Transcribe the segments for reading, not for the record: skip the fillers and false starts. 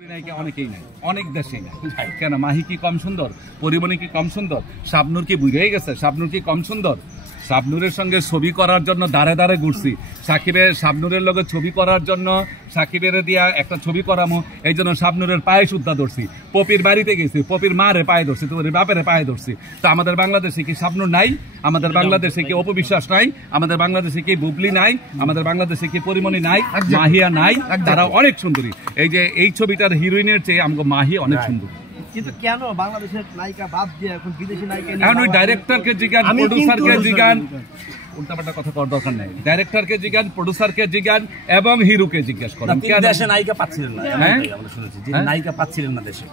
অনেকেই নাই, অনেক দেশেই নাই। কেন মাহি কি কম সুন্দর? পরিমণি কি কম সুন্দর? শাবনূর কি বুঝেই গেছে? শাবনূর কি কম সুন্দর? শাবনূরের সঙ্গে ছবি করার জন্য দাঁড়ে দাঁড়ে ঘুরছি। সাকিবের শাবনূরের লগে ছবি করার জন্য সাকিবের দিয়া একটা ছবি করামো, এই জন্য শাবনূরের পায়ে সুদ্ধা ধরছি। পপির বাড়িতে গেছি, পপির মারে পায়ে ধরছি, তোমার বাপের পায়ে ধরছি। তো আমাদের বাংলাদেশে কি শাবনূর নাই? আমাদের বাংলাদেশে কি অপবিশ্বাস নাই? আমাদের বাংলাদেশে কি বুবলি নাই? আমাদের বাংলাদেশে কি পরিমণি নাই? মাহিয়া নাই? তারা অনেক সুন্দরী। এই যে এই ছবিটার হিরোইনের চেয়ে আমাকে মাহি অনেক সুন্দর। কিন্তু কেন বাংলাদেশের নায়িকা বাদ দিয়ে এখন বিদেশি নায়িকা? এখন ওই ডাইরেক্টরকে জিগান, প্রডিউসারকে জিগান, উল্টাপাল্টা কথা করার দরকার নাই। ডাইরেক্টরকে জিগান, প্রডিউসারকে জিগান এবং হিরোকে জিজ্ঞেস করেন কেন দেশে নায়িকা পাচ্ছিলেন না। আমরা শুনেছি যে নায়িকা পাচ্ছিলেন না দেশে।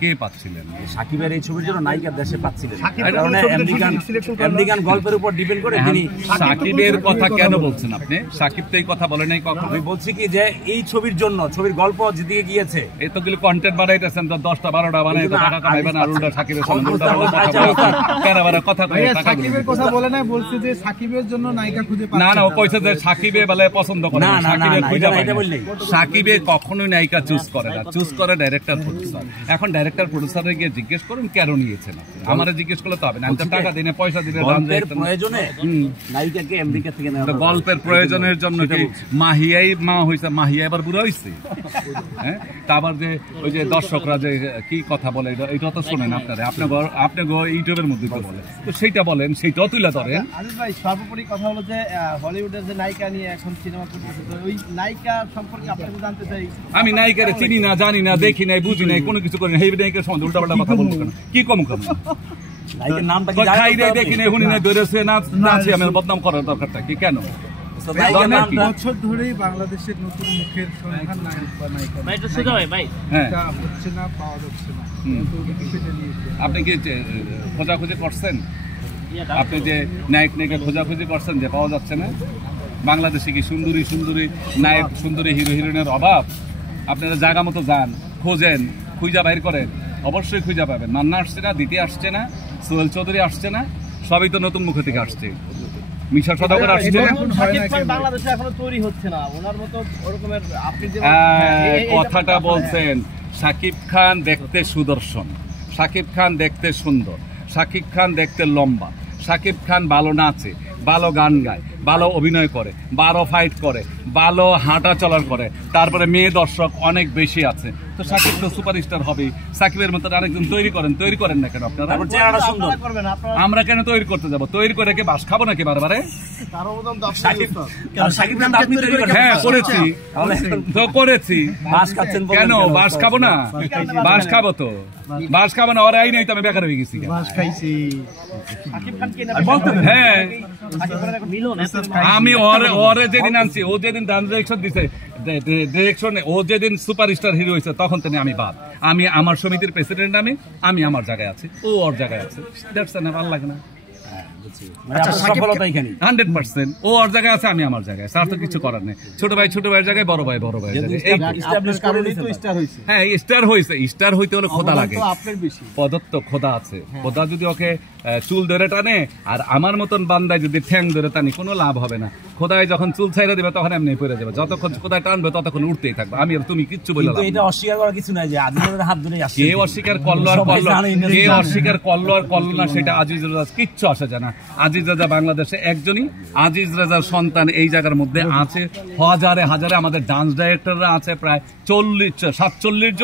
কে পাচ্ছিলেন? সাকিবের এই ছবির জন্য নায়িকা দেশে পাচ্ছিলেন। কারণ আমেরিকান গল্পের উপর ডিপেন্ড করে তিনি। সাকিবের কথা কেন বলছেন আপনি? সাকিব তো এই কথা বলে নাই কখনো। আমি বলছি কি যে এই ছবির জন্য, ছবির গল্প যেদিকে গিয়েছে, এই তো গুলো কন্টেন্ট বানাইতেছেন, তো 10টা 12টা বানাই তো টাকা কামাইবেন, আর উল্টা সাকিবের সঙ্গে কথা কয়। সাকিবের কথা বলে নাই, বলছে যে সাকিবের জন্য নায়িকা খুঁজে পাচ্ছে না। না, ও কইছে যে সাকিবে বলে পছন্দ করে না, সাকিবে খুঁজে পায় না। সাকিবে কখনোই নায়িকা চুজ করে না, চুজ করে ডাইরেক্টর প্রডিউসার। এখন ডাইরেক্টর প্রডিউসারে গিয়ে জিজ্ঞেস করুন কেন নিয়েছেন আপনি। আমারে জিজ্ঞেস করলে তো হবে না। আমি তো টাকা দিনে পয়সা দিলে প্রয়োজনে নায়িকাকে আমেরিকা থেকে নেওয়া। গল্পের প্রয়োজনের জন্য কি মাহিয়াই মা হইছে? মাহিয়া এবার বুড়া হইছে। হ্যাঁ, তারপর যে ওই যে দর্শকরা যে কি কথা বলে, এটা তো শোনেন আপনারা, আপনি ইউটিউবের মধ্যে বলে, তো সেইটা বলেন, সেইটাও তুলে ধরেন। আনিস ভাই, সর্বোপরি কথা হলো যে হলিউডের যে নায়িকা নিয়ে এখন সিনেমা করতেছে, তো ওই নায়িকা সম্পর্কে আপনাকে জানতে চাই। আমি নায়িকারে চিনি না, জানি না, দেখি নাই, বুঝি নাই, কোনো কিছু করি না। এই নায়িকার সম্বন্ধে উল্টাপাল্টা কথা বলবো কেন? কি কম কম নায়িকার নামটা কি খাই নাই, দেখি নাই, শুনি নাই, ধরেছে নাচি, আমার বদনাম করার দরকারটা কি? কেন বছর ধরেই বাংলাদেশের নতুন মুখের সন্ধান নায়ক বা নায়িকা হচ্ছে না, পাওয়া যাচ্ছে না। আপনি কি খোঁজাখুঁজি করছেন? আপনি যে নায়ক নায়িকা খোঁজাখুঁজি করছেন যে পাওয়া যাচ্ছে না? বাংলাদেশে কি সুন্দরী সুন্দরী নায়ক, সুন্দরী হিরো হিরোইনের অভাব? আপনারা জায়গা মতো যান, খোঁজেন, খুঁজা বাইর করেন, অবশ্যই খুঁজা পাবেন। মান্না আসছে না, দিতি আসছে না, সোহেল চৌধুরী আসছে না, সবই তো নতুন মুখ থেকে আসছে। মিশা সদাগর আসছে না। বাংলাদেশে এখনো তৈরি হচ্ছে না ওনার মতো ওরকমের। আপনি যে কথাটা বলছেন, শাকিব খান দেখতে সুদর্শন, শাকিব খান দেখতে সুন্দর, শাকিব খান দেখতে লম্বা, শাকিব খান ভালো নাচে, ভালো গান গায়, ভালো অভিনয় করে, ভালো ফাইট করে, ভালো হাঁটা চলার করে, তারপরে মেয়ে দর্শক অনেক বেশি আছে। তো সাকিব তো সুপারস্টার হবে। সাকিবের মতো আরেকজন তৈরি করেন না কেন আপনারা? আমরা কেন তৈরি করতে যাব? তৈরি করে কি বাস খাবো নাকি বারবারে? হ্যাঁ, করেছি তো করেছি। কেন বাস খাবো না? বাস খাবো তো, বাস খাবো না। ওরাই নাই তো আমি বেকার হয়ে গেছি। হ্যাঁ, আমি ওরে যেদিন আনছি, ও যেদিন ডান্স ডিরেকশন দিছে, ডিরেকশনে ও যেদিন সুপারস্টার হিরো হয়েছে, তখন তিনি আমি বাদ। আমি আমার সমিতির প্রেসিডেন্ট, আমি আমার জায়গায় আছি, ও ওর জায়গায় আছে। ভালো লাগে না? 100% ও ওর জায়গায় আছে, আমি আমার জায়গায়। তার তো কিছু করার নেই। ছোট ভাইয়ের জায়গায়, বড় ভাইয়ের জায়গায়। হ্যাঁ, স্টার হয়েছে। স্টার হইতে হলে খোদা লাগে, পদত্ত খোদা আছে। খোদা যদি ওকে চুল ধরে টানে, আর আমার মতন বান্দায় যদি ঠ্যাং ধরে টানি, কোনো লাভ হবে না। খোদায় যখন চুল ছাইড়া দিবে, তখন এমনি পড়ে যাবে। যতক্ষণ খোদায় টানবে, ততক্ষণ উঠতেই থাকবে। আমি আর তুমি কিচ্ছু বলে লাভ নেই। এটা অস্বীকার করার কিছু নাই যে আজিজের হাত ধরে আসছে। কে অস্বীকার করলো আর করলো, কে অস্বীকার করলো আর করলো না, সেটা আজিজ রেজা কিচ্ছু আসে যায় না। আজিজ রেজা বাংলাদেশে একজনই। আজিজ রেজার সন্তান এই জায়গার মধ্যে আছে হাজারে হাজারে। আমাদের ডান্স ডাইরেক্টররা আছে প্রায় 47 জন।